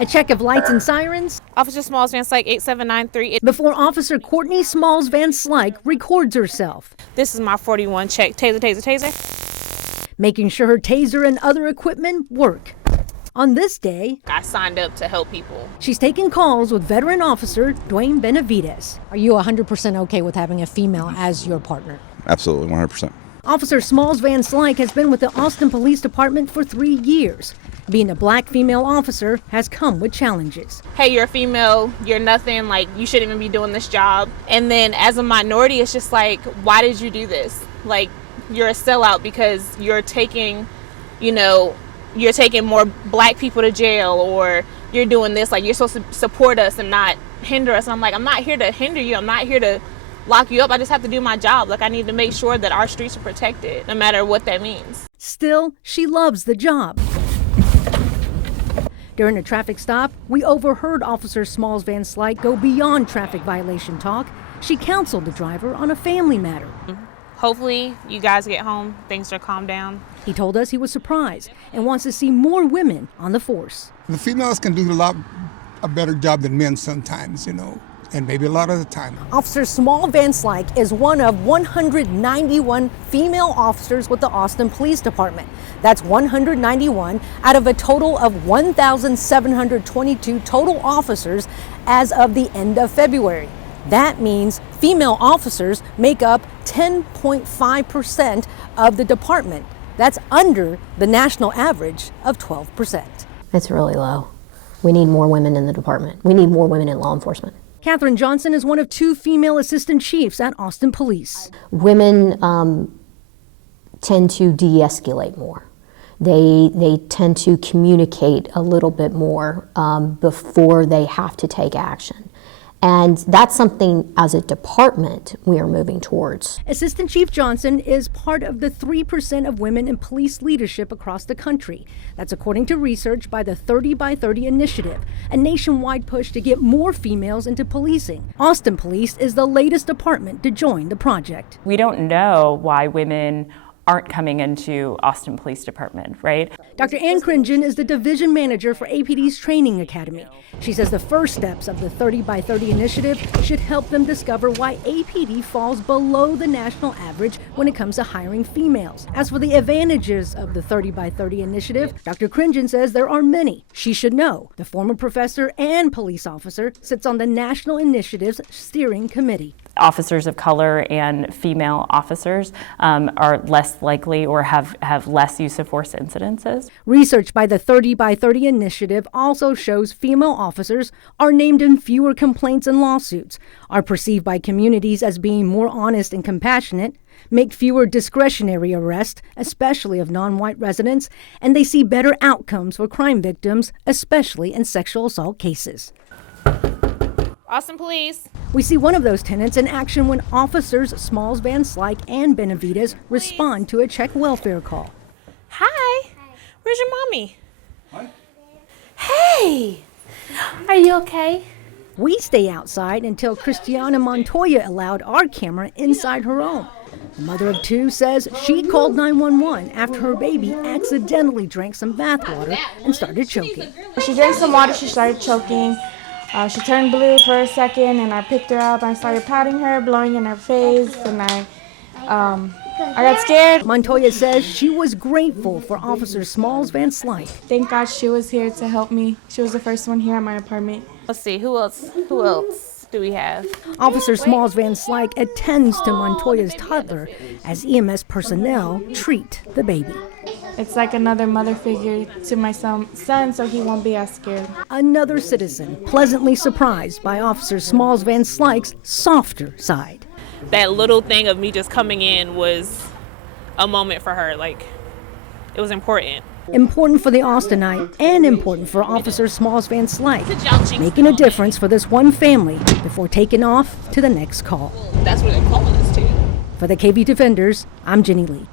A check of lights and sirens. Officer Smalls Van Slyke 8793. Before Officer Courtney Smalls Van Slyke records herself. This is my 41 check. Taser, taser, taser. Making sure her taser and other equipment work. On this day, I signed up to help people. She's taking calls with veteran officer Dwayne Benavides. Are you 100% okay with having a female as your partner? Absolutely, 100%. Officer Smalls Van Slyke has been with the Austin Police Department for 3 years. Being a black female officer has come with challenges. Hey, you're a female, you're nothing, like you shouldn't even be doing this job. And then as a minority, it's just like, why did you do this? Like, you're a sellout because you're taking, you're taking more black people to jail, or you're doing this, like you're supposed to support us and not hinder us. And I'm like, I'm not here to hinder you. I'm not here to lock you up. I just have to do my job. Like, I need to make sure that our streets are protected, no matter what that means. Still, she loves the job. During a traffic stop, we overheard Officer Smalls Van Slyke go beyond traffic violation talk. She counseled the driver on a family matter. Hopefully, you guys get home, things are calmed down. He told us he was surprised and wants to see more women on the force. The females can do a better job than men sometimes, and maybe a lot of the time. Officer Smalls Van Slyke is one of 191 female officers with the Austin Police Department. That's 191 out of a total of 1,722 total officers as of the end of February. That means female officers make up 10.5% of the department. That's under the national average of 12%. It's really low. We need more women in the department. We need more women in law enforcement. Catherine Johnson is one of 2 female assistant chiefs at Austin Police. Women tend to de-escalate more. They tend to communicate a little bit more before they have to take action. And that's something as a department we are moving towards. Assistant Chief Johnson is part of the 3% of women in police leadership across the country. That's according to research by the 30 by 30 initiative, a nationwide push to get more females into policing. Austin Police is the latest department to join the project. We don't know why women aren't coming into Austin Police Department, right? Dr. Ann Cringen is the division manager for APD's Training Academy. She says the first steps of the 30 by 30 initiative should help them discover why APD falls below the national average when it comes to hiring females. As for the advantages of the 30 by 30 initiative, Dr. Cringen says there are many. She should know. The former professor and police officer sits on the National Initiatives Steering Committee. Officers of color and female officers are less likely or have less use of force incidences. Research by the 30 by 30 initiative also shows female officers are named in fewer complaints and lawsuits, are perceived by communities as being more honest and compassionate, make fewer discretionary arrests, especially of non-white residents, and they see better outcomes for crime victims, especially in sexual assault cases. Austin Police. We see one of those tenets in action when officers Smalls Van Slyke and Benavides respond to a check welfare call. Hi. Where's your mommy? Hi. Hey. Are you okay? We stay outside until Christiana Montoya allowed our camera inside her home. The mother of 2 says she called 911 after her baby accidentally drank some bath water and started choking. She drank some water, she started choking. She turned blue for a second, and I picked her up. I started patting her, blowing in her face, and I got scared. Montoya says she was grateful for Officer Smalls Van Slyke. Thank God she was here to help me. She was the first one here at my apartment. Let's see, who else do we have? Officer Smalls Van Slyke attends to Montoya's toddler as EMS personnel treat the baby. It's like another mother figure to my son, so he won't be as scared. Another citizen pleasantly surprised by Officer Smalls Van Slyke's softer side. That little thing of me just coming in was a moment for her. Like, it was important. Important for the Austinite and important for Officer Smalls Van Slyke, making a difference for this one family before taking off to the next call. That's what they're calling us to. For the KV Defenders, I'm Jenny Lee.